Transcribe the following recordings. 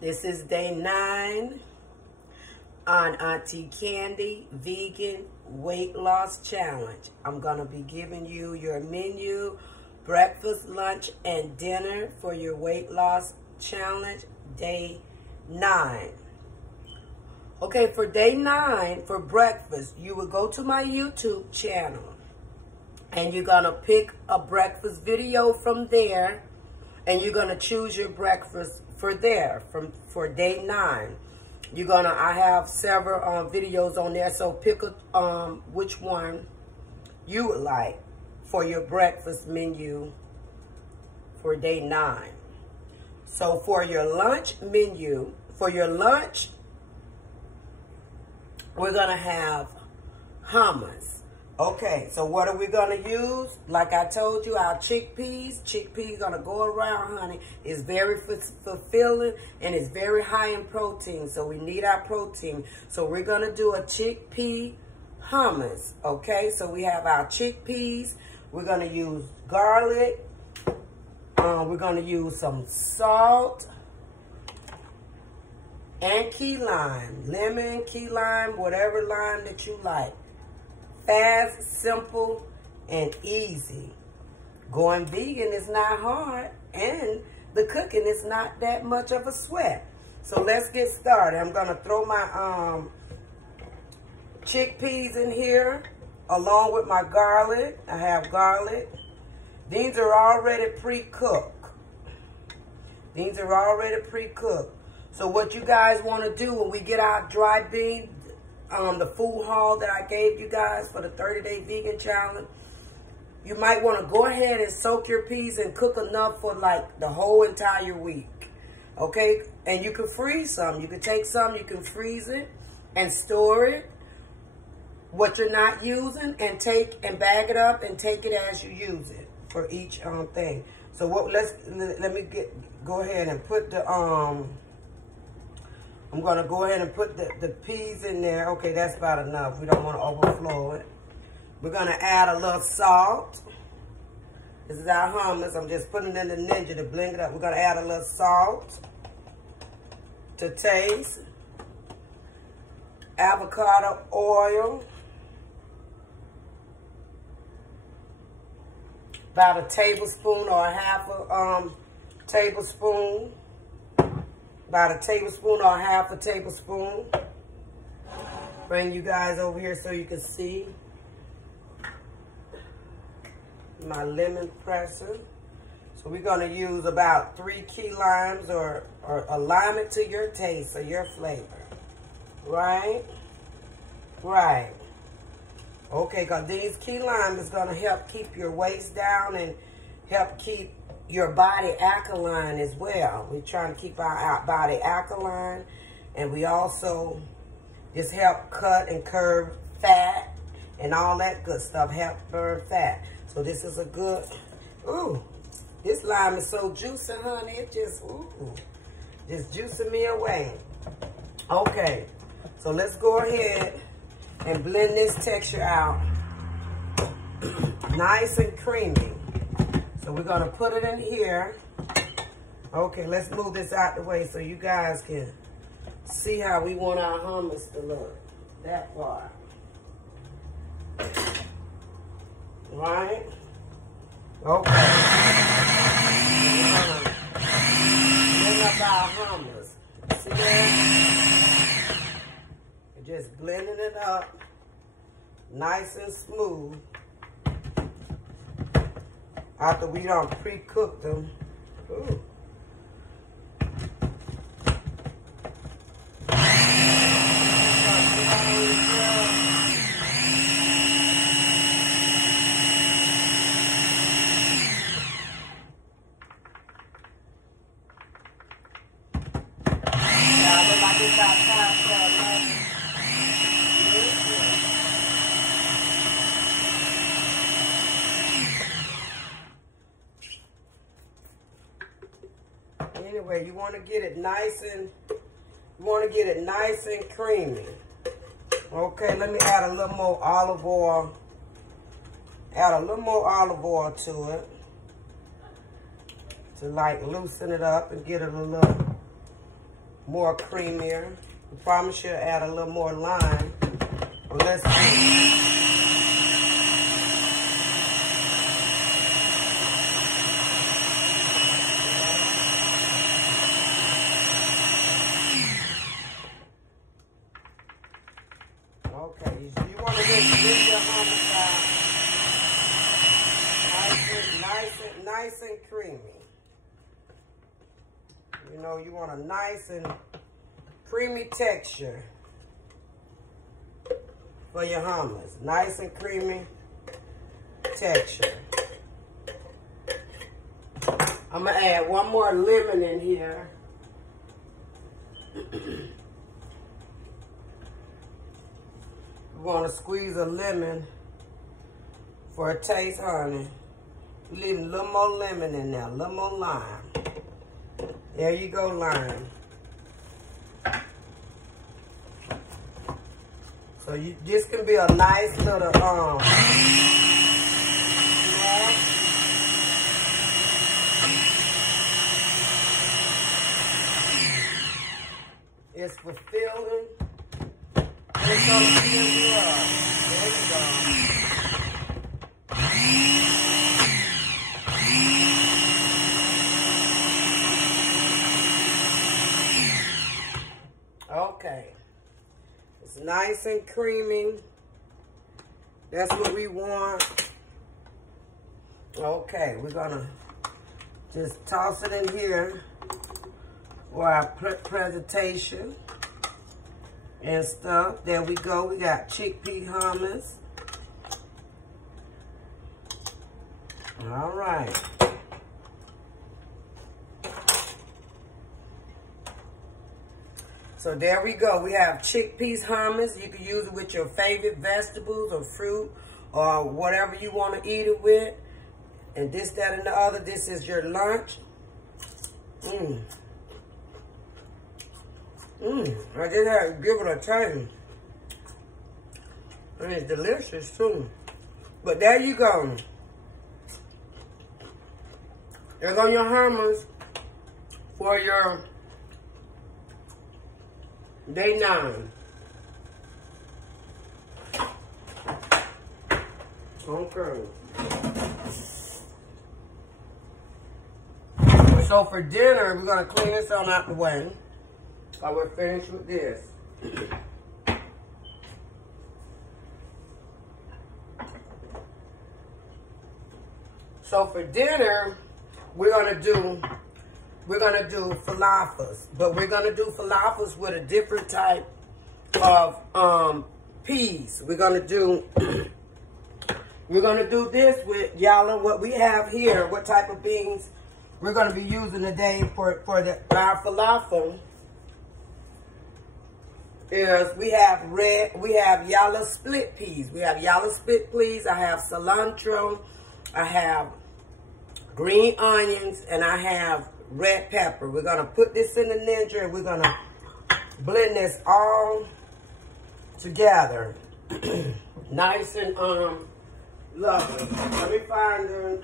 This is day 9 on Auntie Candy Vegan Weight Loss Challenge. I'm going to be giving you your menu, breakfast, lunch, and dinner for your weight loss challenge, day 9. Okay, for day 9, for breakfast, you will go to my YouTube channel, and you're going to pick a breakfast video from there, and you're going to choose your breakfast for day 9. I have several videos on there, so pick which one you would like for your breakfast menu for day 9. So for your lunch menu, we're gonna have hummus. Okay, so what are we gonna use? Like I told you, our chickpeas. Chickpeas gonna go around, honey. It's very fulfilling and it's very high in protein, so we need our protein. So we're gonna do a chickpea hummus, okay? So we have our chickpeas. We're gonna use garlic. We're gonna use some salt and key lime. Lemon, key lime, whatever lime that you like. Fast, simple, and easy. Going vegan is not hard, and the cooking is not that much of a sweat. So let's get started. I'm gonna throw my chickpeas in here along with my garlic. I have garlic. These are already pre-cooked. So what you guys want to do when we get our dry bean, the food haul that I gave you guys for the 30-day vegan challenge, you might want to go ahead and soak your peas and cook enough for like the whole entire week. Okay? And you can freeze some. You can take some, you can freeze it and store it, what you're not using, and bag it up and take it as you use it for each thing. So let me go ahead and put the I'm going to go ahead and put the peas in there. Okay, that's about enough. We don't want to overflow it. We're going to add a little salt. This is our hummus. I'm just putting it in the Ninja to blend it up. We're going to add a little salt to taste. Avocado oil. About a tablespoon or a half a tablespoon. About a tablespoon or half a tablespoon. Bring you guys over here so you can see my lemon presser. So we're going to use about 3 key limes or lime it to your taste or your flavor. Right? Right. Okay, because these key lime is going to help keep your waist down and help keep your body alkaline as well. We're trying to keep our body alkaline, and we also just help cut and curb fat and all that good stuff, help burn fat. So this is a good, ooh, this lime is so juicy, honey. It just juicing me away. Okay, so let's go ahead and blend this texture out nice and creamy. So we're going to put it in here. Okay, let's move this out the way so you guys can see how we want our hummus to look. That part. Right? Okay. We're going to blend up our hummus. See that? We're just blending it up nice and smooth. After we done pre-cooked them. Ooh. Anyway, you want to get it nice and creamy. Okay, let me add a little more olive oil. Add a little more olive oil to it. to like loosen it up and get it a little more creamier. We probably should add a little more lime. Well, let's see. Okay, you want to just get your hummus out nice and creamy. You know, you want a nice and creamy texture for your hummus. Nice and creamy texture. I'm going to add one more lemon in here. We want to squeeze a lemon for a taste, honey. Leave a little more lemon in there, a little more lime. There you go, lime. So this can be a nice little it's fulfilling. It's gonna fill you up. There you go. Okay. It's nice and creamy. That's what we want. Okay, we're gonna just toss it in here for our presentation and stuff. There we go. We got chickpea hummus. All right. So there we go. We have chickpeas hummus. You can use it with your favorite vegetables or fruit or whatever you want to eat it with. And this, that, and the other. This is your lunch. I just had to give it a taste. And it's delicious too. But there you go. There's on your hummus for your day 9. Okay. So for dinner, we're gonna clean this on out the way. I will finish with this. So for dinner, we're gonna do falafels, but we're gonna do falafels with a different type of peas. We're gonna do this with yalla. What we have here, what type of beans we're gonna be using today for our falafel is we have yalla split peas. We have yalla split peas. I have cilantro. I have green onions, and I have red pepper. We're gonna put this in the Ninja and we're gonna blend this all together. Nice and lovely. Let me find them.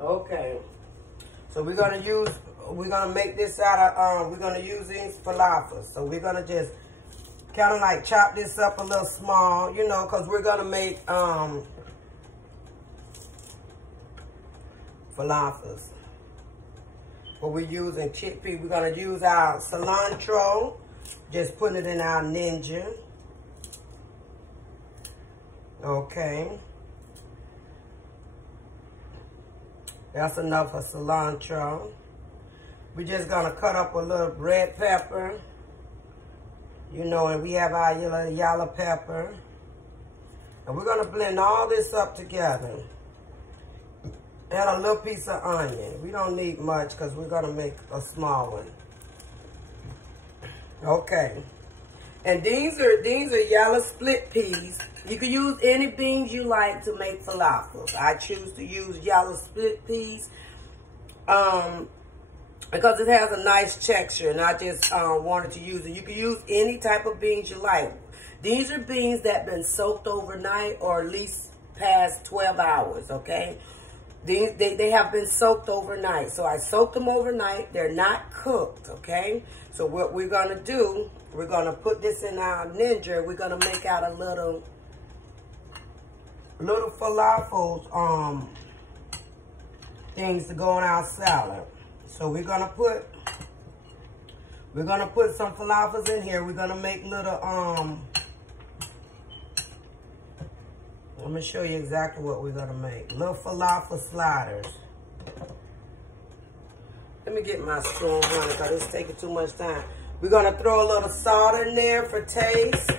Okay. So we're gonna make this out of, we're gonna use these falafels. So we're gonna just kind of like chop this up a little small, you know, because we're gonna make falafels. But we're using chickpea. We're gonna use our cilantro, just put it in our Ninja. Okay. That's enough for cilantro. We're just gonna cut up a little red pepper. You know, and we have our yellow pepper. And we're gonna blend all this up together. And a little piece of onion. We don't need much because we're gonna make a small one. Okay. And these are yellow split peas. You can use any beans you like to make falafels. I choose to use yellow split peas. because it has a nice texture, and I just wanted to use it. You can use any type of beans you like. These are beans that have been soaked overnight or at least past 12 hours, okay? They have been soaked overnight. So I soaked them overnight. They're not cooked, okay? So what we're going to do, we're going to put this in our Ninja. We're going to make out a little falafels things to go on our salad. So we're going to put some falafels in here. We're going to make little I'm going to show you exactly what we're going to make. Little falafel sliders. Let me get my spoon, honey, because it's taking too much time. We're going to throw a little salt in there for taste.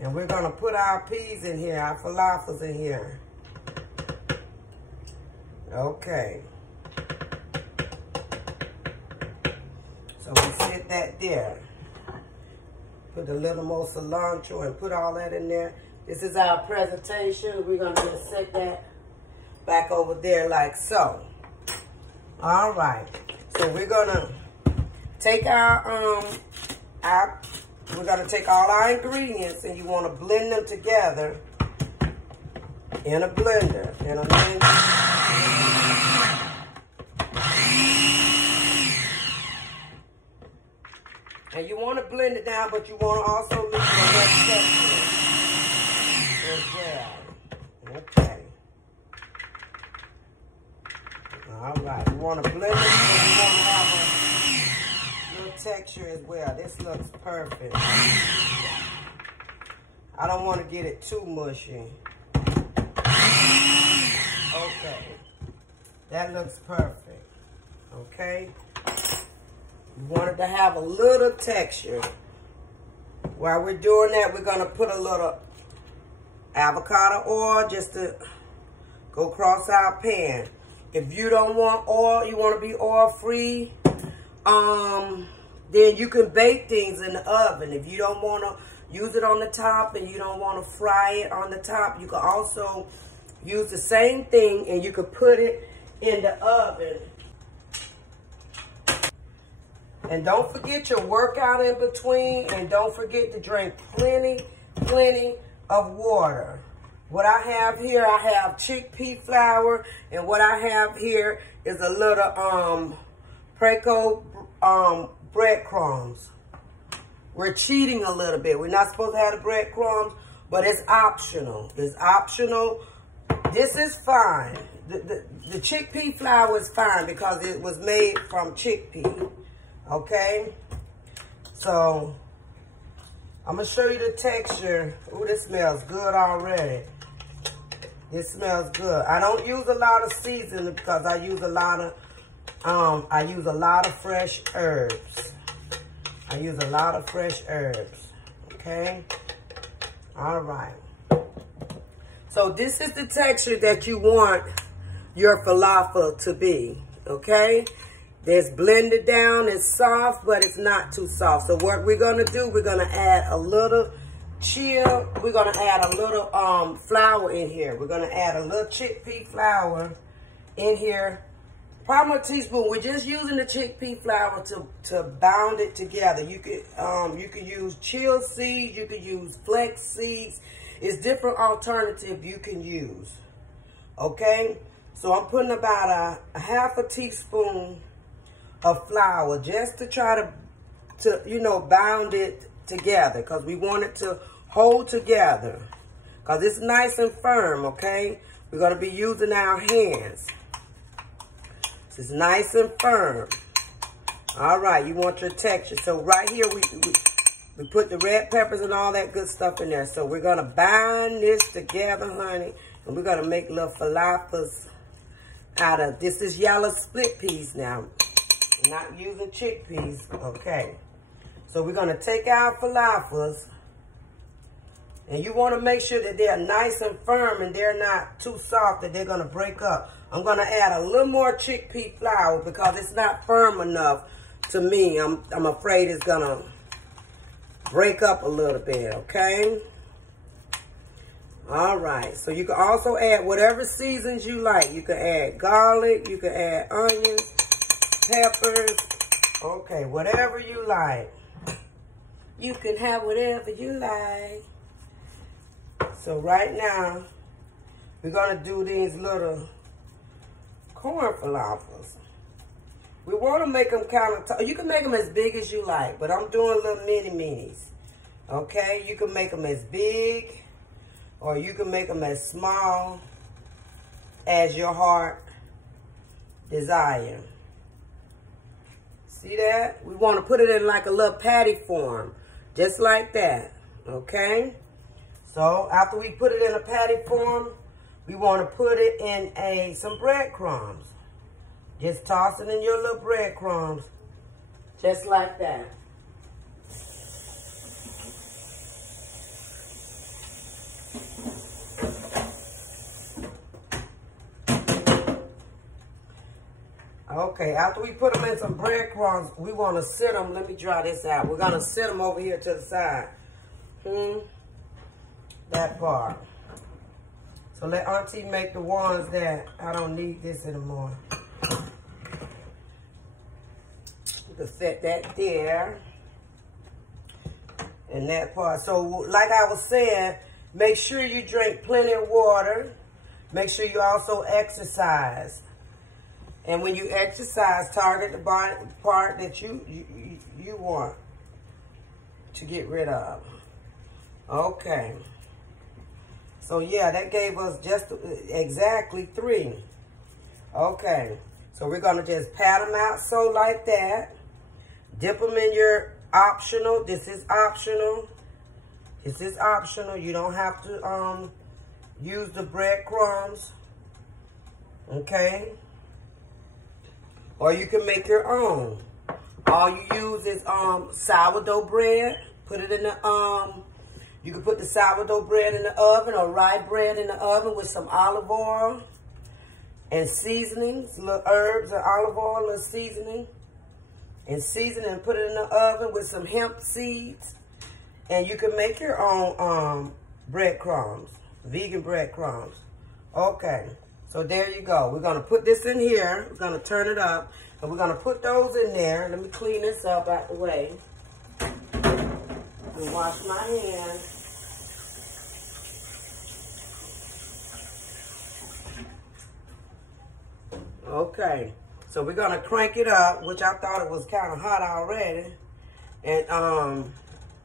And we're going to put our peas in here, our falafels in here. Okay. So we set that there. Put a little more cilantro and put all that in there. This is our presentation. We're going to just set that back over there like so. All right. So we're going to take we're going to take all our ingredients, and you want to blend them together in a blender. And you want to blend it down, but you want to also mix the red texture as well. Okay. All right. You want to blend it, and you want to have a little texture as well. This looks perfect. I don't want to get it too mushy. Okay. That looks perfect. Okay. We wanted to have a little texture. While we're doing that, we're going to put a little avocado oil just to go across our pan. If you don't want oil, you want to be oil free, then you can bake things in the oven. If you don't want to use it on the top and you don't want to fry it on the top, you can also use the same thing and you can put it in the oven. And don't forget your workout in between, and don't forget to drink plenty of water. What I have here, I have chickpea flour, and what I have here is a little Prego breadcrumbs. We're cheating a little bit. We're not supposed to have the breadcrumbs, but it's optional. It's optional. This is fine. The chickpea flour is fine because it was made from chickpea. Okay, so I'm going to show you the texture. Ooh, this smells good already. This smells good. I don't use a lot of seasoning because I use a lot of fresh herbs. I use a lot of fresh herbs. Okay, all right. So this is the texture that you want your falafel to be. Okay. It's blended down, it's soft, but it's not too soft. So what we're going to do, we're going to add a little we're going to add a little flour in here. We're going to add a little chickpea flour in here. Probably a teaspoon. We're just using the chickpea flour to bound it together. You could use chill seeds, you could use flex seeds. It's different alternatives you can use. Okay? So I'm putting about a half a teaspoon of flour just to try to bound it together, because we want it to hold together because it's nice and firm. Okay, we're going to be using our hands. It's nice and firm. All right, you want your texture. So right here we put the red peppers and all that good stuff in there. So we're going to bind this together, honey, and we're going to make little falafels out of this. Is yellow split peas now. I'm not using chickpeas. Okay. So we're going to take our falafels. And you want to make sure that they're nice and firm and they're not too soft that they're going to break up. I'm going to add a little more chickpea flour because it's not firm enough to me. I'm afraid it's going to break up a little bit. Okay. All right, so you can also add whatever seasons you like. You can add garlic, you can add onions, peppers. Okay, whatever you like. You can have whatever you like. So right now, we're gonna do these little corn falafels. We wanna make them kind of, you can make them as big as you like, but I'm doing little mini minis. Okay, you can make them as big, or you can make them as small as your heart desire. See that? We want to put it in like a little patty form, just like that, okay? So after we put it in a patty form, we want to put it in some breadcrumbs. Just toss it in your little breadcrumbs, just like that. Okay, after we put them in some breadcrumbs, we want to sit them. Let me dry this out. We're going to sit them over here to the side. That part. So let Auntie make the ones that I don't need this anymore. You can set that there. And that part. So like I was saying, make sure you drink plenty of water. Make sure you also exercise. And when you exercise, target the body part that you want to get rid of. Okay. So yeah, that gave us just exactly 3. Okay. So we're going to just pat them out so like that. Dip them in your optional. This is optional. This is optional. You don't have to use the breadcrumbs. Okay. Or you can make your own. All you use is sourdough bread. Put it in the you can put the sourdough bread in the oven or rye bread in the oven with some olive oil and seasonings, little herbs and olive oil, little seasoning. And season and put it in the oven with some hemp seeds. And you can make your own breadcrumbs, vegan breadcrumbs. Okay. So there you go. We're going to put this in here. We're going to turn it up. And we're going to put those in there. Let me clean this up out the way. And wash my hands. Okay. So we're going to crank it up, which I thought it was kind of hot already. And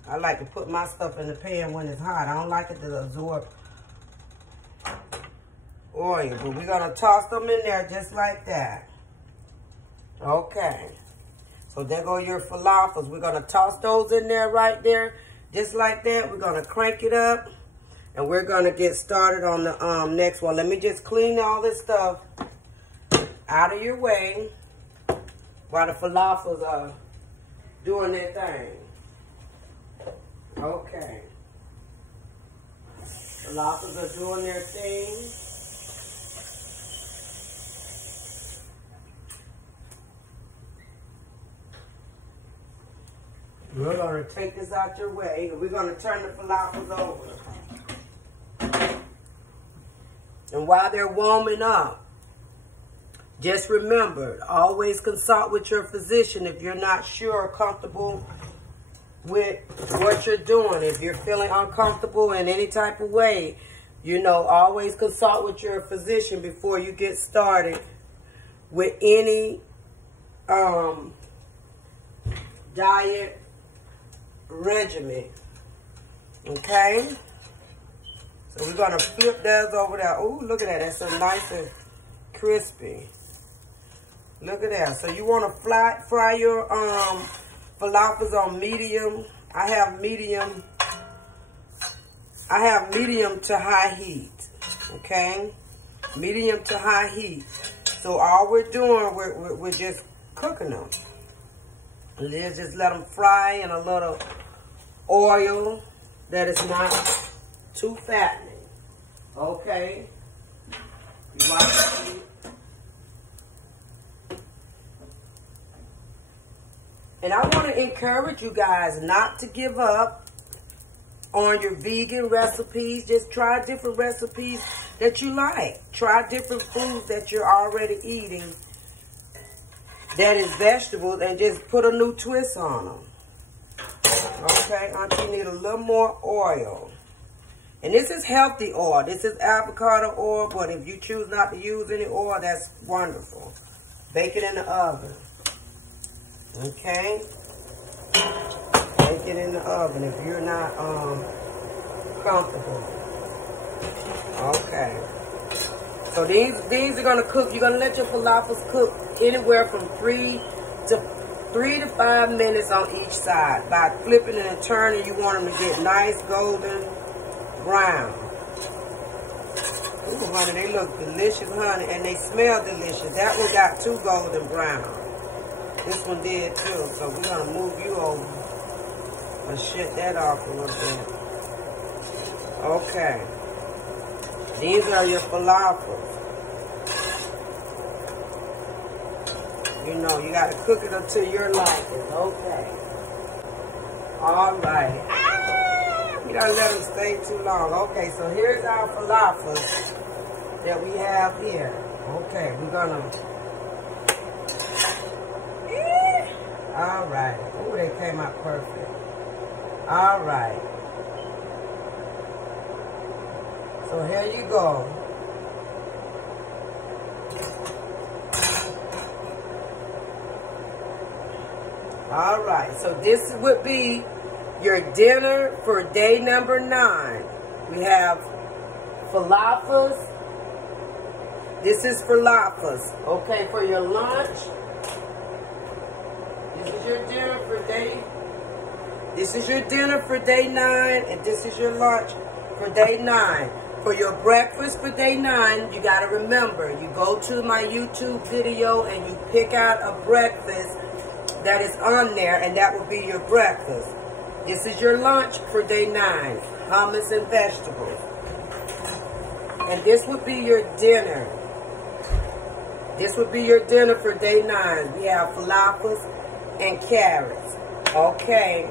I like to put my stuff in the pan when it's hot. I don't like it to absorb oil, but we're going to toss them in there just like that. Okay. So there go your falafels. We're going to toss those in there right there just like that. We're going to crank it up, and we're going to get started on the next one. Let me just clean all this stuff out of your way while the falafels are doing their thing. Okay. Falafels are doing their thing. We're going to take this out your way, and we're going to turn the falafels over. And while they're warming up, just remember, always consult with your physician if you're not sure or comfortable with what you're doing. If you're feeling uncomfortable in any type of way, you know, always consult with your physician before you get started with any diet regimen. Okay? So we're going to flip those over there. Oh, look at that. That's so nice and crispy. Look at that. So you want to fry your falafels on medium. I have medium to high heat. Okay? Medium to high heat. So all we're doing, we're just cooking them. And then just let them fry in a little oil that is not too fattening. Okay? You watch it. And I want to encourage you guys not to give up. on your vegan recipes. Just try different recipes that you like. Try different foods that you're already eating that is vegetables, and just put a new twist on them. Okay, Auntie need a little more oil. And this is healthy oil. This is avocado oil, but if you choose not to use any oil, that's wonderful. Bake it in the oven. Okay? Bake it in the oven if you're not comfortable. Okay. So these are gonna cook. You're gonna let your falafels cook anywhere from 3 to 5 minutes on each side. By flipping and turning, you want them to get nice golden brown. Ooh, honey, they look delicious, honey, and they smell delicious. That one got too golden brown. This one did too. So we're gonna move you over and shut that off a little bit. Okay. These are your falafels. You know, you got to cook it until your liking. Okay. All right. You got to let them stay too long. Okay, so here's our falafels that we have here. Okay, we're going to... All right. Ooh, they came out perfect. All right. So here you go. All right, so this would be your dinner for day number 9. We have falafels. This is falafels. Okay, for your lunch. This is your dinner for day. This is your dinner for day 9, and this is your lunch for day 9. For your breakfast for day 9, you got to remember, you go to my YouTube video and you pick out a breakfast that is on there, and that will be your breakfast. This is your lunch for day 9, hummus and vegetables. And this would be your dinner. This would be your dinner for day 9. We have falafels and carrots. Okay.